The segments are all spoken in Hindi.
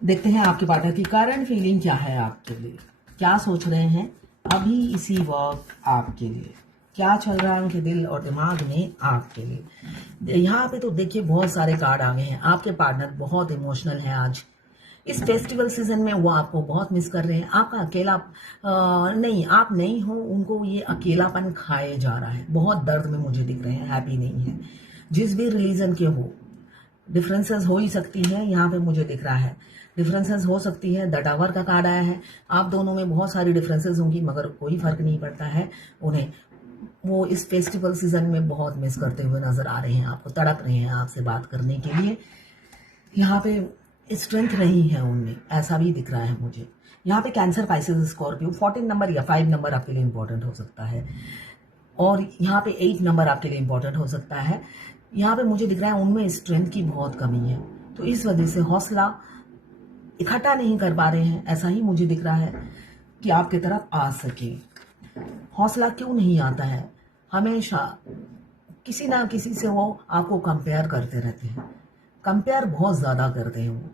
देखते हैं आपके पार्टनर की करंट फीलिंग क्या है आपके लिए, क्या सोच रहे हैं अभी इसी वक्त आपके लिए, क्या चल रहा है उनके दिल और दिमाग में आपके लिए। यहाँ पे तो देखिए बहुत सारे कार्ड आ गए हैं। आपके पार्टनर बहुत इमोशनल है आज। इस फेस्टिवल सीजन में वो आपको बहुत मिस कर रहे हैं। आपका अकेला नहीं, आप नहीं हो, उनको ये अकेलापन खाए जा रहा है। बहुत दर्द में मुझे दिख रहे हैं, हैप्पी नहीं है। जिस भी रिलीजन के हो, डिफरेंसेस हो ही सकती है। यहाँ पे मुझे दिख रहा है डिफरेंसेस हो सकती है। द टावर का कार्ड आया है। आप दोनों में बहुत सारी डिफरेंसेस होंगी, मगर कोई फर्क नहीं पड़ता है उन्हें। वो इस फेस्टिवल सीजन में बहुत मिस करते हुए नजर आ रहे हैं, आपको तड़प रहे हैं आपसे बात करने के लिए। यहाँ पे स्ट्रेंथ नहीं है उनमें, ऐसा भी दिख रहा है मुझे। यहाँ पे कैंसर, पाइसेस, स्कॉर्पियो 14 नंबर या 5 नंबर आपके लिए इंपॉर्टेंट हो सकता है, और यहाँ पे 8 नंबर आपके लिए इंपॉर्टेंट हो सकता है। यहाँ पे मुझे दिख रहा है उनमें स्ट्रेंथ की बहुत कमी है, तो इस वजह से हौसला इकट्ठा नहीं कर पा रहे हैं। ऐसा ही मुझे दिख रहा है कि आपकी तरफ आ सके। हौसला क्यों नहीं आता है? हमेशा किसी ना किसी से वो आपको कंपेयर करते रहते हैं। कंपेयर बहुत ज्यादा करते हैं वो,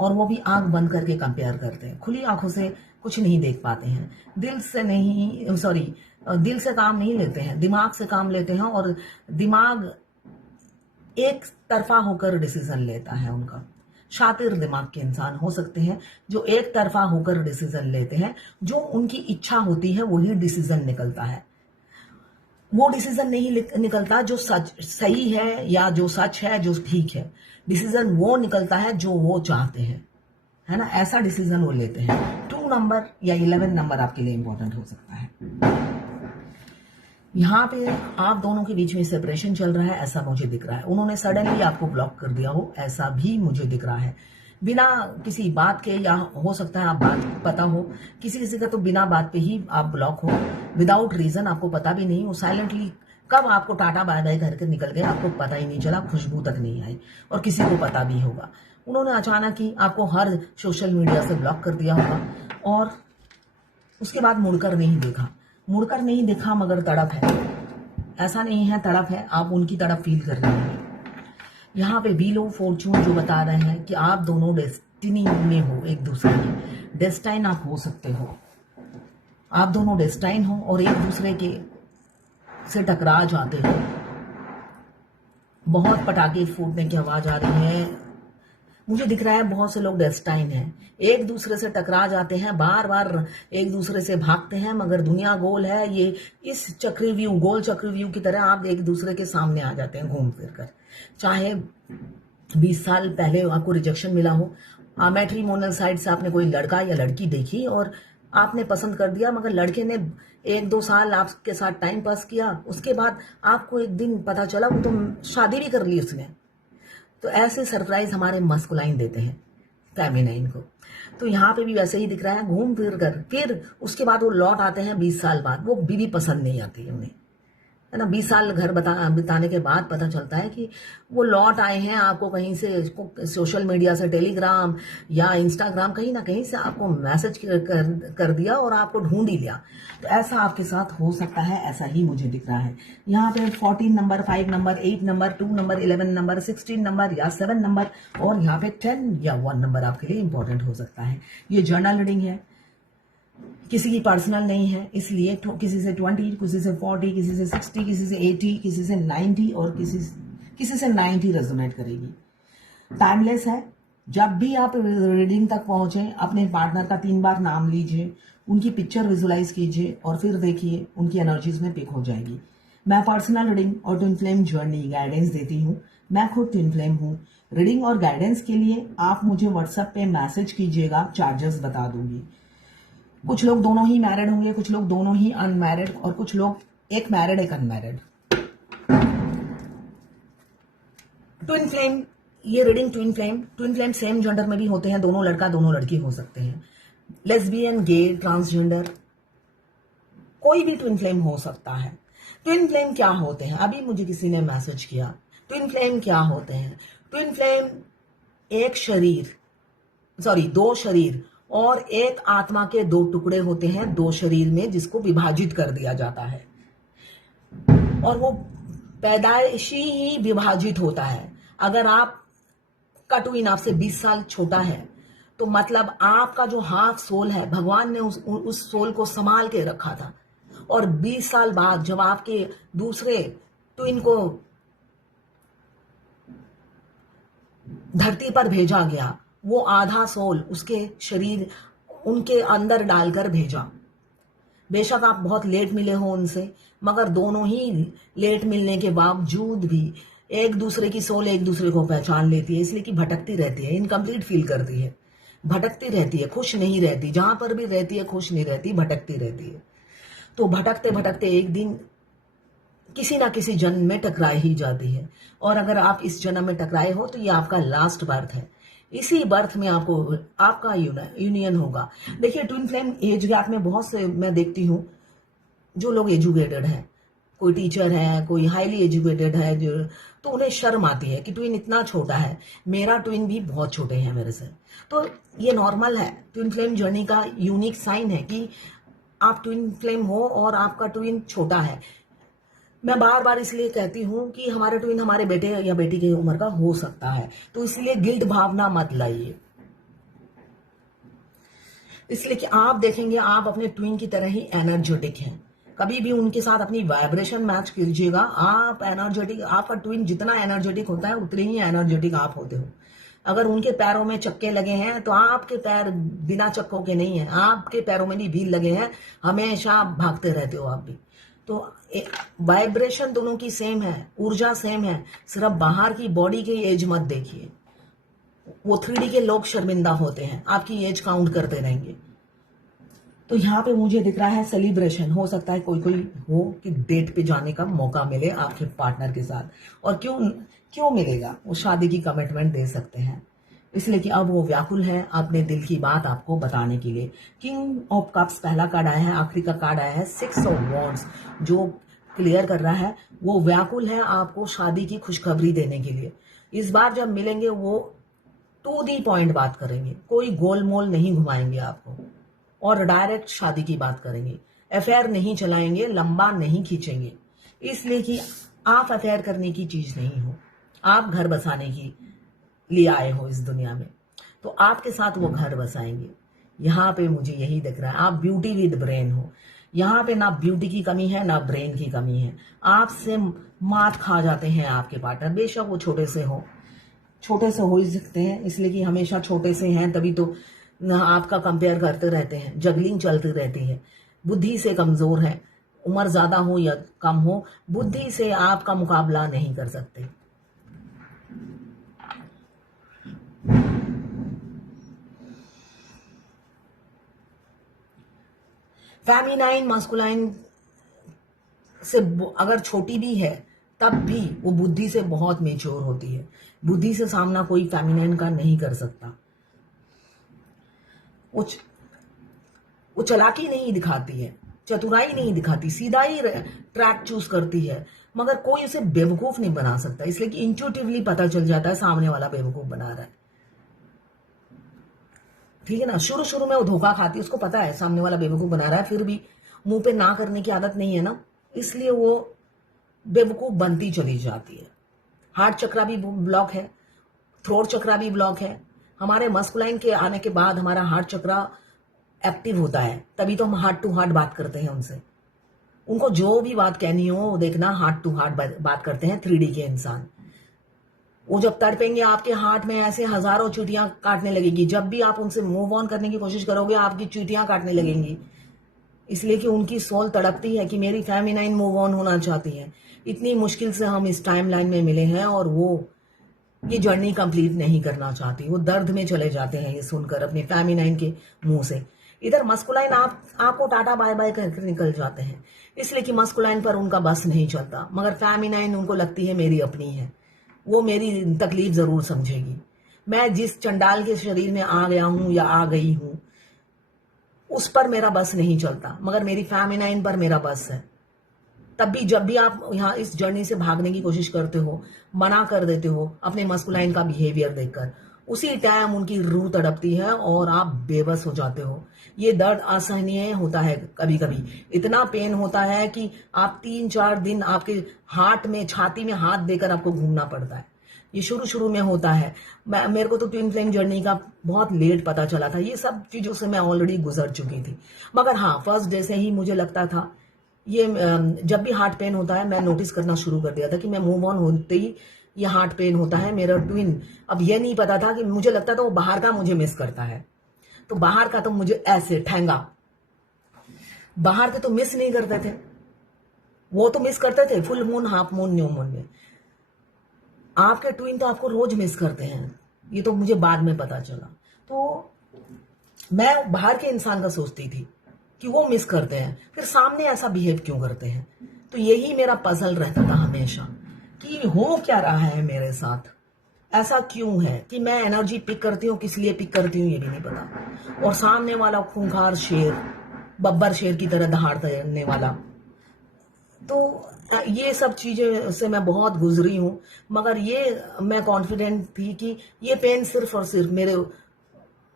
और वो भी आंख बंद करके कंपेयर करते हैं। खुली आंखों से कुछ नहीं देख पाते हैं। दिल से नहीं, सॉरी, दिल से काम नहीं लेते हैं, दिमाग से काम लेते हैं। और दिमाग एक तरफा होकर डिसीजन लेता है उनका। शातिर दिमाग के इंसान हो सकते हैं जो एक तरफा होकर डिसीजन लेते हैं। जो उनकी इच्छा होती है वही डिसीजन निकलता है। वो डिसीजन नहीं निकलता जो सच सही है या जो सच है, जो ठीक है। डिसीजन वो निकलता है जो वो चाहते हैं, है ना। ऐसा डिसीजन वो लेते हैं। 2 नंबर या 11 नंबर आपके लिए इंपॉर्टेंट हो सकता है। यहाँ पे आप दोनों के बीच में सेपरेशन चल रहा है, ऐसा मुझे दिख रहा है। उन्होंने सडनली आपको ब्लॉक कर दिया हो, ऐसा भी मुझे दिख रहा है। बिना किसी बात के, या हो सकता है आप बात पता हो, किसी किसी का तो बिना बात पे ही आप ब्लॉक हो, विदाउट रीजन, आपको पता भी नहीं। वो साइलेंटली कब आपको टाटा बाय बाय करके निकल गए, आपको पता ही नहीं चला, खुशबू तक नहीं आई, और किसी को पता भी होगा। उन्होंने अचानक ही आपको हर सोशल मीडिया से ब्लॉक कर दिया होगा, और उसके बाद मुड़कर नहीं देखा। मुड़कर नहीं देखा मगर तड़प है। ऐसा नहीं है तड़प है, आप उनकी तड़प फील कर रहे हैं। यहाँ पे व्हील ऑफ फॉर्चून जो बता रहे हैं कि आप दोनों डेस्टिनी में हो, एक दूसरे के डेस्टाइन आप हो सकते हो। आप दोनों डेस्टाइन हो और एक दूसरे के से टकरा जाते हो। बहुत पटाखे फूटने की आवाज आ रही है। मुझे दिख रहा है बहुत से लोग डेस्टाइन हैं, एक दूसरे से टकरा जाते हैं, बार बार एक दूसरे से भागते हैं, मगर दुनिया गोल है। ये इस चक्रव्यूह, गोल चक्रव्यूह की तरह आप एक दूसरे के सामने आ जाते हैं घूम फिर कर। चाहे 20 साल पहले आपको रिजेक्शन मिला हो, मैट्रिमोनियल साइड से आपने कोई लड़का या लड़की देखी और आपने पसंद कर दिया, मगर लड़के ने 1-2 साल आपके साथ टाइम पास किया, उसके बाद आपको एक दिन पता चला वो तो शादी भी कर ली उसने। तो ऐसे सरप्राइज हमारे मस्कुलाइन देते हैं फेमिनाइन को। तो यहाँ पे भी वैसे ही दिख रहा है, घूम फिर कर फिर उसके बाद वो लौट आते हैं 20 साल बाद। वो बीवी पसंद नहीं आती है उन्हें, है ना। 20 साल घर बिताने के बाद पता चलता है कि वो लौट आए हैं। आपको कहीं से, सोशल मीडिया से, टेलीग्राम या इंस्टाग्राम, कहीं ना कहीं से आपको मैसेज कर दिया और आपको ढूंढ ही लिया। तो ऐसा आपके साथ हो सकता है, ऐसा ही मुझे दिख रहा है। यहाँ पे 14 number, 5 number, 8 number, 2 number, 11 number, 16 number या 7 नंबर, और यहाँ पे 10 या 1 नंबर आपके लिए इंपॉर्टेंट हो सकता है। ये जर्नल रीडिंग है, किसी की पर्सनल नहीं है, इसलिए किसी से 20, किसी से 40, किसी से 60, किसी से 80, किसी से 90 और किसी से 90 रेजोनेट करेगी। टाइमलेस है। जब भी आप रीडिंग तक पहुंचे, अपने पार्टनर का 3 बार नाम लीजिए, उनकी पिक्चर विजुलाइज कीजिए और फिर देखिए उनकी एनर्जीज में पिक हो जाएगी। मैं पर्सनल रीडिंग और ट्विन फ्लेम जर्नी गाइडेंस देती हूँ। मैं खुद ट्विन फ्लेम हूँ। रीडिंग और गाइडेंस के लिए आप मुझे व्हाट्सएप पे मैसेज कीजिएगा, चार्जेस बता दूंगी। कुछ लोग दोनों ही मैरिड होंगे, कुछ लोग दोनों ही अनमैरिड, और कुछ लोग एक मैरिड एक अनमैरिड। ट्विन फ्लेम, ये reading twin flame same gender में भी होते हैं, दोनों लड़का दोनों लड़की हो सकते हैं। लेस्बियन, गे, ट्रांसजेंडर, कोई भी ट्विन फ्लेम हो सकता है। ट्विन फ्लेम क्या होते हैं? अभी मुझे किसी ने मैसेज किया, ट्विन फ्लेम क्या होते हैं? ट्विन फ्लेम एक शरीर, सॉरी 2 शरीर और एक आत्मा के 2 टुकड़े होते हैं 2 शरीर में, जिसको विभाजित कर दिया जाता है, और वो पैदाइशी ही विभाजित होता है। अगर आप का ट्विन आपसे 20 साल छोटा है तो मतलब आपका जो हाफ सोल है, भगवान ने उस सोल को संभाल के रखा था, और 20 साल बाद जब आपके दूसरे ट्विन को धरती पर भेजा गया, वो आधा सोल उसके शरीर उनके अंदर डालकर भेजा। बेशक आप बहुत लेट मिले हो उनसे, मगर दोनों ही लेट मिलने के बावजूद भी एक दूसरे की सोल एक दूसरे को पहचान लेती है, इसलिए कि भटकती रहती है, इनकम्प्लीट फील करती है, भटकती रहती है, खुश नहीं रहती, जहां पर भी रहती है खुश नहीं रहती, भटकती रहती है। तो भटकते भटकते एक दिन किसी ना किसी जन्म में टकरा ही जाती है, और अगर आप इस जन्म में टकराए हो तो ये आपका लास्ट बर्थ है। इसी बर्थ में आपका यूनियन होगा। देखिए, ट्विन फ्लेम एज गैप में बहुत से मैं देखती हूँ जो लोग एजुकेटेड हैं, कोई टीचर है, कोई हाईली एजुकेटेड है, जो तो उन्हें शर्म आती है कि ट्विन इतना छोटा है। मेरा ट्विन भी बहुत छोटे हैं मेरे से, तो ये नॉर्मल है। ट्विन फ्लेम जर्नी का यूनिक साइन है कि आप ट्विन फ्लेम हो और आपका ट्विन छोटा है। मैं बार बार इसलिए कहती हूँ कि हमारा ट्विन हमारे बेटे या बेटी की उम्र का हो सकता है, तो इसलिए गिल्ट भावना मत लाइए। इसलिए कि आप देखेंगे आप अपने ट्विन की तरह ही एनर्जेटिक हैं। कभी भी उनके साथ अपनी वाइब्रेशन मैच कीजिएगा। आप एनर्जेटिक, आपका ट्विन जितना एनर्जेटिक होता है उतने ही एनर्जेटिक आप होते हो। अगर उनके पैरों में चक्के लगे हैं तो आपके पैर बिना चक्कों के नहीं है, आपके पैरों में भी व्हील लगे हैं, हमेशा भागते रहते हो आप भी। तो वाइब्रेशन दोनों की सेम है, ऊर्जा सेम है, सिर्फ बाहर की बॉडी की एज मत देखिए। वो 3D के लोग शर्मिंदा होते हैं, आपकी एज काउंट करते रहेंगे। तो यहाँ पे मुझे दिख रहा है सेलिब्रेशन। हो सकता है कोई कोई हो कि डेट पे जाने का मौका मिले आपके पार्टनर के साथ, और क्यों मिलेगा, वो शादी की कमिटमेंट दे सकते हैं, इसलिए कि अब वो व्याकुल है अपने दिल की बात आपको बताने के लिए। किंग ऑफ कप्स पहला कार्ड आया है, आखिरी का कार्ड आया है 6 ऑफ वॉन्ड्स, जो क्लियर कर रहा है वो व्याकुल है आपको शादी की खुशखबरी देने के लिए। इस बार जब मिलेंगे वो टू दी पॉइंट बात करेंगे, कोई गोलमोल नहीं घुमाएंगे आपको, और डायरेक्ट शादी की बात करेंगे। अफेयर नहीं चलाएंगे, लंबा नहीं खींचेंगे, इसलिए कि आप अफेयर करने की चीज नहीं हो, आप घर बसाने की लिए आए हो इस दुनिया में, तो आपके साथ वो घर बसाएंगे। यहाँ पे मुझे यही दिख रहा है, आप ब्यूटी विद ब्रेन हो। यहाँ पे ना ब्यूटी की कमी है ना ब्रेन की कमी है, आपसे मात खा जाते हैं आपके पार्टनर, बेशक वो छोटे से हो ही सकते हैं, इसलिए कि हमेशा छोटे से हैं तभी तो आपका कंपेयर करते रहते हैं, जगलिंग चलती रहती है। बुद्धि से कमजोर है, उम्र ज्यादा हो या कम हो, बुद्धि से आपका मुकाबला नहीं कर सकते। फेमिनाइन मस्कुलाइन से अगर छोटी भी है तब भी वो बुद्धि से बहुत मेच्योर होती है। बुद्धि से सामना कोई फेमिनाइन का नहीं कर सकता। वो चालाकी नहीं दिखाती है, चतुराई नहीं दिखाती, सीधा ही ट्रैक चूज करती है, मगर कोई उसे बेवकूफ नहीं बना सकता, इसलिए कि इंट्यूटिवली पता चल जाता है सामने वाला बेवकूफ बना रहा है। ठीक है ना, शुरू शुरू में वो धोखा खाती है, उसको पता है सामने वाला बेवकूफ बना रहा है, फिर भी मुंह पे ना करने की आदत नहीं है ना, इसलिए वो बेवकूफ बनती चली जाती है। हार्ट चक्रा भी ब्लॉक है, थ्रोट चक्रा भी ब्लॉक है। हमारे मस्कुलाइन के आने के बाद हमारा हार्ट चक्रा एक्टिव होता है, तभी तो हम हार्ट टू हार्ट बात करते हैं उनसे। उनको जो भी बात कहनी हो देखना, हार्ट टू हार्ट बात करते हैं 3D के इंसान। वो जब तड़पेंगे आपके हार्ट में ऐसे हजारों चींटियां काटने लगेगी, जब भी आप उनसे मूव ऑन करने की कोशिश करोगे आपकी चींटियां काटने लगेंगी, इसलिए कि उनकी सोल तड़पती है कि मेरी फेमिनाइन मूव ऑन होना चाहती है। इतनी मुश्किल से हम इस टाइमलाइन में मिले हैं और वो ये जर्नी कंप्लीट नहीं करना चाहती, वो दर्द में चले जाते हैं ये सुनकर अपने फेमिनाइन के मुंह से। इधर मस्कुलाइन आपको टाटा बाय बाय करके निकल जाते हैं, इसलिए कि मस्कुलाइन पर उनका बस नहीं चलता, मगर फेमिनाइन उनको लगती है मेरी अपनी है, वो मेरी तकलीफ जरूर समझेगी। मैं जिस चंडाल के शरीर में आ गया हूं या आ गई हूं उस पर मेरा बस नहीं चलता, मगर मेरी फेमिनाइन पर मेरा बस है। तब भी जब भी आप यहाँ इस जर्नी से भागने की कोशिश करते हो, मना कर देते हो अपने मस्कुलाइन का बिहेवियर देखकर, उसी टाइम उनकी रूह तड़पती है और आप बेबस हो जाते हो। ये दर्द असहनीय होता है, कभी कभी इतना पेन होता है कि आप 3-4 दिन आपके हार्ट में, छाती में हाथ देकर आपको घूमना पड़ता है। ये शुरू शुरू में होता है। मेरे को तो ट्विन फ्लेम जर्नी का बहुत लेट पता चला था, ये सब चीज़ों से मैं ऑलरेडी गुजर चुकी थी। मगर हाँ, फर्स्ट डे से ही मुझे लगता था, ये जब भी हार्ट पेन होता है मैं नोटिस करना शुरू कर दिया था कि मैं मूव ऑन होते ही ये हार्ट पेन होता है मेरा ट्विन। अब ये नहीं पता था कि मुझे लगता था वो बाहर का मुझे मिस करता है, तो बाहर का तो मुझे ऐसे ठेंगा, बाहर के तो मिस नहीं करते थे, वो तो मिस करते थे full moon, half moon, new moon में। आपके ट्विन तो आपको रोज मिस करते हैं, ये तो मुझे बाद में पता चला। तो मैं बाहर के इंसान का सोचती थी कि वो मिस करते हैं, फिर सामने ऐसा बिहेव क्यों करते हैं। तो यही मेरा पजल रहता था हमेशा कि हो क्या रहा है मेरे साथ, ऐसा क्यों है कि मैं एनर्जी पिक करती हूँ, किस लिए पिक करती हूँ ये भी नहीं पता। और सामने वाला खूंखार शेर, बब्बर शेर की तरह दहाड़ने वाला। तो ये सब चीजें से मैं बहुत गुजरी हूँ, मगर ये मैं कॉन्फिडेंट थी कि ये पेन सिर्फ और सिर्फ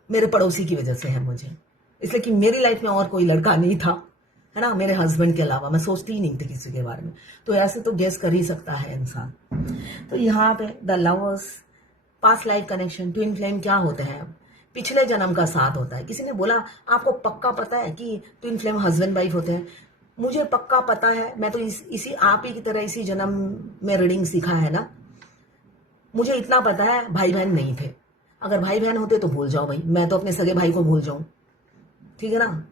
मेरे पड़ोसी की वजह से है मुझे, इसलिए कि मेरी लाइफ में और कोई लड़का नहीं था, है ना, मेरे हस्बैंड के अलावा। मैं सोचती ही नहीं थी किसी के बारे में, तो ऐसे तो गेस कर ही सकता है इंसान। तो यहाँ पे the lovers, past life connection, twin flame क्या होते हैं, पिछले जन्म का साथ होता है। किसी ने बोला आपको पक्का पता है कि ट्विन फ्लेम हस्बैंड वाइफ होते हैं? मुझे पक्का पता है, मैं तो इसी आप ही की तरह इसी जन्म में रीडिंग सीखा है ना। मुझे इतना पता है भाई बहन नहीं थे, अगर भाई बहन होते तो भूल जाओ भाई, मैं तो अपने सगे भाई को भूल जाऊं, ठीक है ना।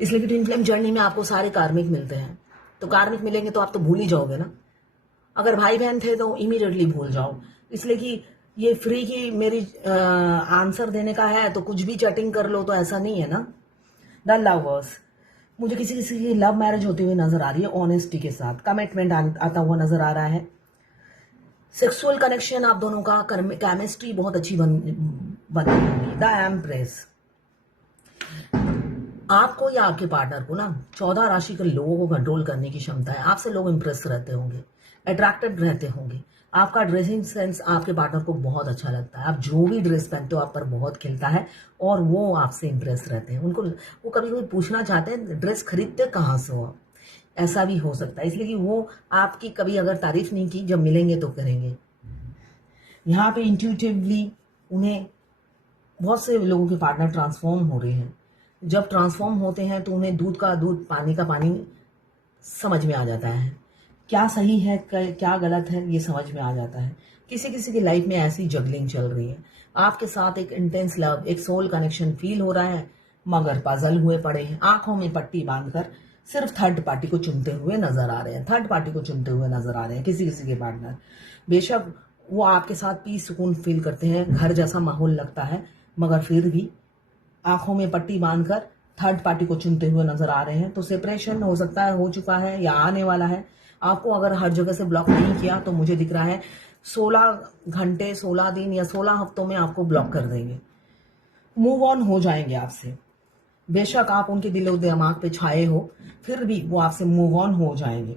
इसलिए कि ट्विन फ्लेम जर्नी में आपको सारे कार्मिक मिलते हैं, तो कार्मिक मिलेंगे तो आप तो भूल ही जाओगे ना। अगर भाई बहन थे तो इमीडिएटली भूल जाओ, इसलिए कि ये फ्री की मेरी आंसर देने का है, तो कुछ भी चैटिंग कर लो, तो ऐसा नहीं है ना। द लवर्स, मुझे किसी किसी की लव मैरिज होती हुई नजर आ रही है, ऑनेस्टी के साथ कमिटमेंट आता हुआ नजर आ रहा है। सेक्सुअल कनेक्शन आप दोनों का, केमिस्ट्री बहुत अच्छी बनी होगी। द एम्प्रेस, आपको या आपके पार्टनर को ना 14 राशि के लोगों को कंट्रोल करने की क्षमता है। आपसे लोग इंप्रेस रहते होंगे, अट्रैक्टेड रहते होंगे। आपका ड्रेसिंग सेंस आपके पार्टनर को बहुत अच्छा लगता है, आप जो भी ड्रेस पहनते हो आप पर बहुत खिलता है, और वो आपसे इंप्रेस रहते हैं। उनको वो कभी कभी पूछना चाहते हैं ड्रेस खरीदते कहाँ से हो, ऐसा भी हो सकता है, इसलिए कि वो आपकी कभी अगर तारीफ नहीं की, जब मिलेंगे तो करेंगे। यहाँ पे इंट्यूटिवली उन्हें बहुत से लोगों के पार्टनर ट्रांसफॉर्म हो रहे हैं। जब ट्रांसफॉर्म होते हैं तो उन्हें दूध का दूध, पानी का पानी समझ में आ जाता है, क्या सही है क्या गलत है ये समझ में आ जाता है। किसी किसी की लाइफ में ऐसी जगलिंग चल रही है, आपके साथ एक इंटेंस लव, एक सोल कनेक्शन फील हो रहा है, मगर पजल हुए पड़े हैं, आंखों में पट्टी बांधकर सिर्फ थर्ड पार्टी को चुनते हुए नजर आ रहे हैं, थर्ड पार्टी को चुनते हुए नजर आ रहे हैं किसी किसी के पार्टनर। बेशक वो आपके साथ पीस सुकून फील करते हैं, घर जैसा माहौल लगता है, मगर फिर भी आंखों में पट्टी बांधकर थर्ड पार्टी को चुनते हुए नजर आ रहे हैं। तो सेपरेशन हो सकता है, हो चुका है या आने वाला है। आपको अगर हर जगह से ब्लॉक नहीं किया तो मुझे दिख रहा है 16 घंटे, 16 दिन या 16 हफ्तों में आपको ब्लॉक कर देंगे, मूव ऑन हो जाएंगे आपसे। बेशक आप उनके दिलो दिमाग पे छाए हो, फिर भी वो आपसे मूव ऑन हो जाएंगे।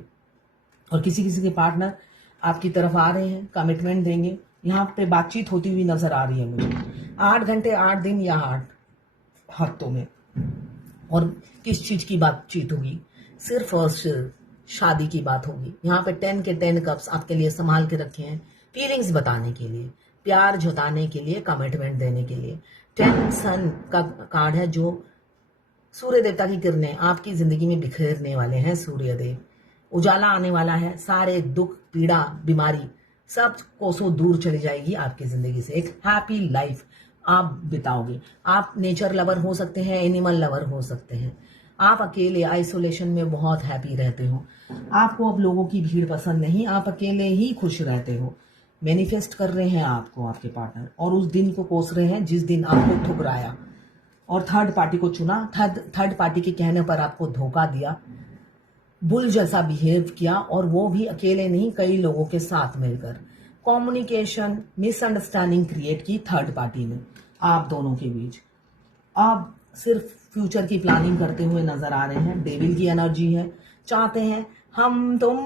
और किसी किसी के पार्टनर आपकी तरफ आ रहे हैं, कमिटमेंट देंगे। यहाँ पे बातचीत होती हुई नजर आ रही है मुझे 8 घंटे, 8 दिन या 8 हफ्तों में। और किस चीज की बातचीत होगी? सिर्फ और सिर्फ शादी की बात होगी। यहाँ पे 10 के 10 कप्स आपके लिए संभाल के रखे हैं, फीलिंग्स बताने के लिए, प्यार जताने के लिए, कमिटमेंट देने के लिए। 10 सन का कार्ड है, जो सूर्य देवता की किरणें आपकी जिंदगी में बिखेरने वाले हैं। सूर्य देव, उजाला आने वाला है, सारे दुख, पीड़ा, बीमारी सब कोसों दूर चली जाएगी आपकी जिंदगी से। एक हैप्पी लाइफ आप बिताओगे। आप नेचर लवर हो सकते हैं, एनिमल लवर हो सकते हैं। आप अकेले आइसोलेशन में बहुत हैप्पी रहते हो, आपको अब लोगों की भीड़ पसंद नहीं, आप अकेले ही खुश रहते हो। मैनिफेस्ट कर रहे हैं आपको आपके पार्टनर, और उस दिन को कोस रहे हैं जिस दिन आपको ठुकराया और थर्ड पार्टी को चुना, थर्ड पार्टी के कहने पर आपको धोखा दिया, बुल जैसा बिहेव किया, और वो भी अकेले नहीं, कई लोगों के साथ मिलकर। कम्युनिकेशन मिसअंडरस्टैंडिंग क्रिएट की थर्ड पार्टी ने आप दोनों के बीच। आप सिर्फ फ्यूचर की प्लानिंग करते हुए नजर आ रहे हैं, डेविल की एनर्जी है। चाहते हैं हम तुम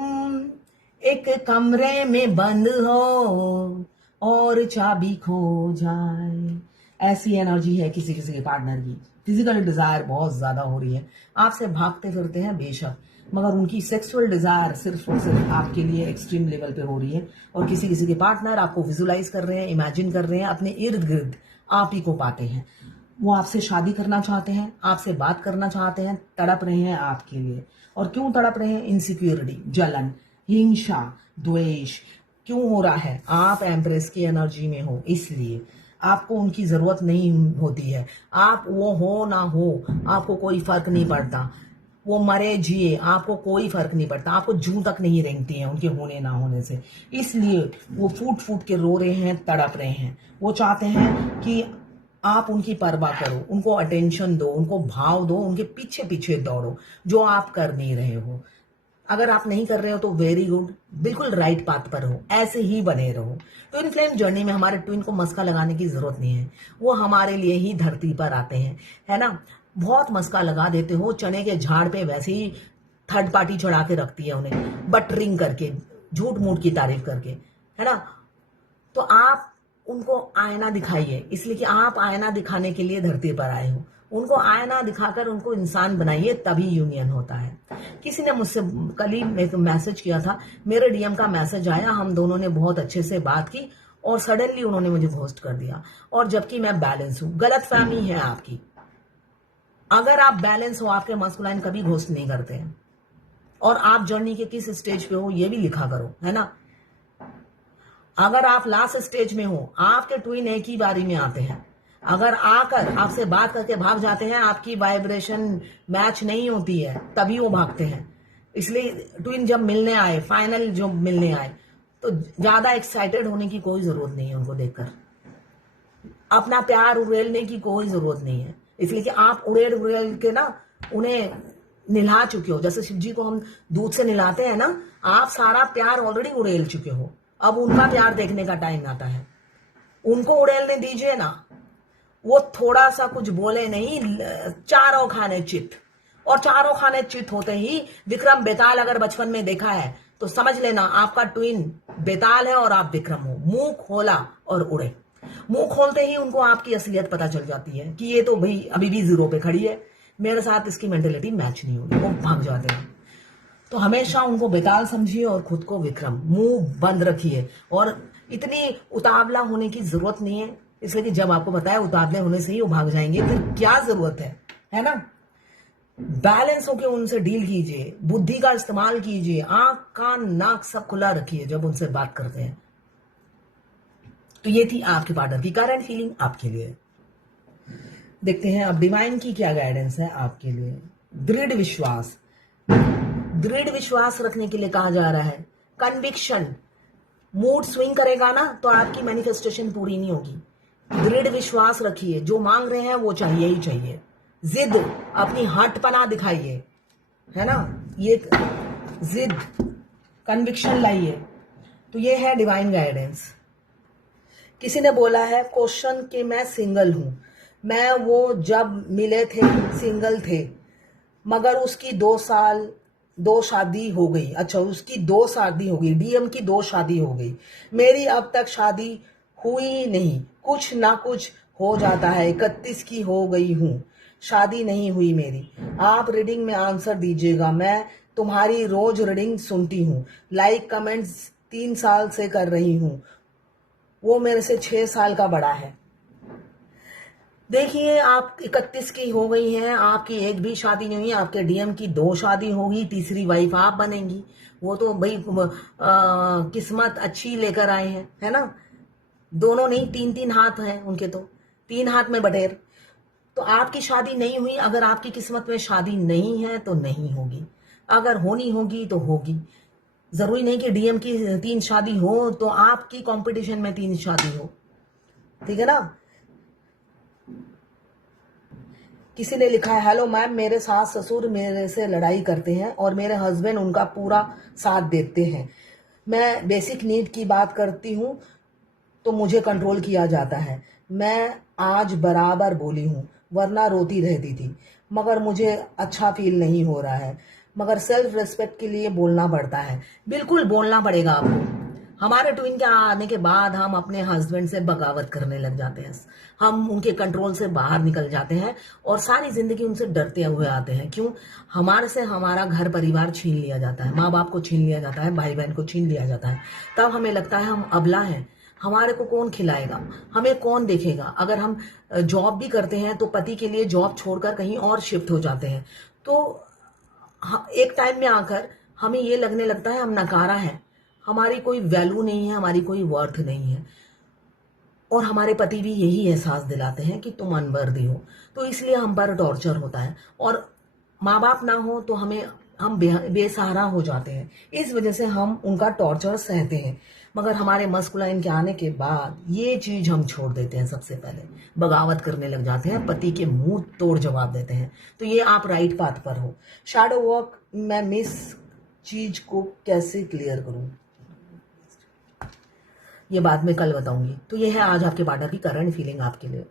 एक कमरे में बंद हो और चाबी खो जाए, ऐसी एनर्जी है किसी किसी के पार्टनर की। फिजिकल डिजायर बहुत ज्यादा हो रही है, आपसे भागते फिरते हैं बेशक, मगर उनकी सेक्सुअल डिजायर सिर्फ और सिर्फ आपके लिए एक्सट्रीम लेवल पे हो रही है। और किसी किसी के पार्टनर आपको विजुलाइज कर रहे हैं, इमेजिन कर रहे हैं, अपने इर्द गिर्द आप ही को पाते हैं। वो आपसे शादी करना चाहते हैं, आपसे बात करना चाहते हैं, तड़प रहे हैं आपके लिए। और क्यों तड़प रहे हैं? इनसिक्योरिटी, जलन, हिंसा, द्वेष क्यों हो रहा है? आप एम्प्रेस की एनर्जी में हो, इसलिए आपको उनकी जरूरत नहीं होती है। आप वो हो ना हो, आपको कोई फर्क नहीं पड़ता। वो मरे जिए, आपको कोई फर्क नहीं पड़ता। आपको जूं तक नहीं रेंगती हैं उनके होने ना होने से। इसलिए वो फूट फूट के रो रहे हैं, तड़प रहे हैं। वो चाहते हैं कि आप उनकी परवाह करो, उनको अटेंशन दो, उनको भाव दो, उनके पीछे पीछे दौड़ो, जो आप कर नहीं रहे हो। अगर आप नहीं कर रहे हो तो वेरी गुड, बिल्कुल राइट पाथ पर हो, ऐसे ही बने रहो। ट्विन फ्लेम जर्नी में हमारे ट्विन को मस्का लगाने की जरूरत नहीं है, वो हमारे लिए ही धरती पर आते हैं, है ना। बहुत मस्का लगा देते हो, चने के झाड़ पे वैसे ही थर्ड पार्टी चढ़ा के रखती है उन्हें, बटरिंग करके, झूठ मूठ की तारीफ करके, है ना। तो आप उनको आईना दिखाइए, इसलिए कि आप आईना दिखाने के लिए धरती पर आए हो। उनको आईना दिखाकर उनको इंसान बनाइए, तभी यूनियन होता है। किसी ने मुझसे कल ही मैसेज किया था, मेरे डीएम का मैसेज आया, हम दोनों ने बहुत अच्छे से बात की और सडनली उन्होंने मुझे घोस्ट कर दिया, और जबकि मैं बैलेंस हूं। गलत फहमी है आपकी। अगर आप बैलेंस हो, आपके मस्कुलाइन कभी घोस्ट नहीं करते हैं। और आप जर्नी के किस स्टेज पे हो ये भी लिखा करो, है ना। अगर आप लास्ट स्टेज में हो, आपके ट्विन एक ही बारी में आते हैं। अगर आकर आपसे बात करके भाग जाते हैं, आपकी वाइब्रेशन मैच नहीं होती है, तभी वो भागते हैं। इसलिए ट्विन जब मिलने आए, फाइनल जो मिलने आए, तो ज्यादा एक्साइटेड होने की कोई जरूरत नहीं है उनको देखकर। अपना प्यार उड़ेलने की कोई जरूरत नहीं है, इसलिए कि आप उड़ेल उड़ेल के ना उन्हें निला चुके हो। जैसे शिव जी को हम दूध से निलाते हैं ना, आप सारा प्यार ऑलरेडी उड़ेल चुके हो। अब उनका प्यार देखने का टाइम आता है, उनको उड़ेलने दीजिए ना। वो थोड़ा सा कुछ बोले नहीं, चारों खाने चित। और चारों खाने चित होते ही विक्रम बेताल अगर बचपन में देखा है तो समझ लेना आपका ट्विन बेताल है और आप विक्रम हो। मुंह खोला और उड़े। मुंह खोलते ही उनको आपकी असलियत पता चल जाती है कि ये तो भाई अभी भी जीरो पे खड़ी है, मेरे साथ इसकी मेंटेलिटी मैच नहीं होगी, वो भाग जाते हैं। तो हमेशा उनको बेताल समझिए और खुद को विक्रम। मुंह बंद रखिए, और इतनी उतावला होने की जरूरत नहीं है, इसलिए कि जब आपको बताया उतावले होने से ही वो भाग जाएंगे, फिर क्या जरूरत है ना। बैलेंस होकर उनसे डील कीजिए, बुद्धि का इस्तेमाल कीजिए, आंख कान नाक सब खुला रखिए जब उनसे बात करते हैं। तो ये थी आपके पार्टनर की करंट फीलिंग आपके लिए। देखते हैं अब डिवाइन की क्या गाइडेंस है आपके लिए। दृढ़ विश्वास, दृढ़ विश्वास रखने के लिए कहा जा रहा है। कन्विक्शन, मूड स्विंग करेगा ना तो आपकी मैनिफेस्टेशन पूरी नहीं होगी। दृढ़ विश्वास रखिए, जो मांग रहे हैं वो चाहिए ही चाहिए। जिद, अपनी हटपना दिखाइए, है ना। ये जिद, कन्विक्शन लाइए। तो ये है डिवाइन गाइडेंस। किसी ने बोला है क्वेश्चन कि मैं सिंगल हूं। मैं वो जब मिले थे सिंगल थे, मगर उसकी 2 साल 2 शादी हो गई। अच्छा, उसकी 2 शादी हो गई, डीएम की 2 शादी हो गई। मेरी अब तक शादी हुई नहीं, कुछ ना कुछ हो जाता है। 31 की हो गई हूँ, शादी नहीं हुई मेरी। आप रीडिंग में आंसर दीजिएगा। मैं तुम्हारी रोज रीडिंग सुनती हूँ, लाइक कमेंट्स 3 साल से कर रही हूँ। वो मेरे से 6 साल का बड़ा है। देखिए, आप 31 की हो गई हैं, आपकी एक भी शादी नहीं हुई, आपके डीएम की 2 शादी होगी, तीसरी वाइफ आप बनेंगी। वो तो भाई किस्मत अच्छी लेकर आए हैं, है ना। दोनों नहीं, 3-3 हाथ हैं उनके, तो 3 हाथ में बटेर। तो आपकी शादी नहीं हुई। अगर आपकी किस्मत में शादी नहीं है तो नहीं होगी, अगर होनी होगी तो होगी। जरूरी नहीं कि डीएम की 3 शादी हो तो आपकी कंपटीशन में 3 शादी हो, ठीक है ना। किसी ने लिखा है, हेलो मैम, मेरे सास ससुर मेरे से लड़ाई करते हैं और मेरे हस्बैंड उनका पूरा साथ देते हैं। मैं बेसिक नीड की बात करती हूँ तो मुझे कंट्रोल किया जाता है। मैं आज बराबर बोली हूँ, वरना रोती रहती थी, मगर मुझे अच्छा फील नहीं हो रहा है। मगर सेल्फ रिस्पेक्ट के लिए बोलना पड़ता है। बिल्कुल बोलना पड़ेगा आपको। हमारे ट्विन के आने के बाद हम अपने हस्बैंड से बगावत करने लग जाते हैं, हम उनके कंट्रोल से बाहर निकल जाते हैं और सारी जिंदगी उनसे डरते हुए आते हैं। क्यों? हमारे से हमारा घर परिवार छीन लिया जाता है, माँ बाप को छीन लिया जाता है, भाई बहन को छीन लिया जाता है। तब हमें लगता है हम अबला हैं, हमारे को कौन खिलाएगा, हमें कौन देखेगा। अगर हम जॉब भी करते हैं तो पति के लिए जॉब छोड़कर कहीं और शिफ्ट हो जाते हैं। तो एक टाइम में आकर हमें ये लगने लगता है हम नकारा है, हमारी कोई वैल्यू नहीं है, हमारी कोई वर्थ नहीं है। और हमारे पति भी यही एहसास दिलाते हैं कि तुम अनवर्दी हो, तो इसलिए हम पर टॉर्चर होता है। और माँ बाप ना हो तो हम बेसहारा हो जाते हैं, इस वजह से हम उनका टॉर्चर सहते हैं। मगर हमारे मस्कुलाइन के आने के बाद ये चीज हम छोड़ देते हैं, सबसे पहले बगावत करने लग जाते हैं, पति के मुंह तोड़ जवाब देते हैं। तो ये आप राइट पाथ पर हो। शैडो वर्क मैं मिस चीज को कैसे क्लियर करूं, ये बाद में कल बताऊंगी। तो ये है आज आपके पार्टनर की करंट फीलिंग आपके लिए।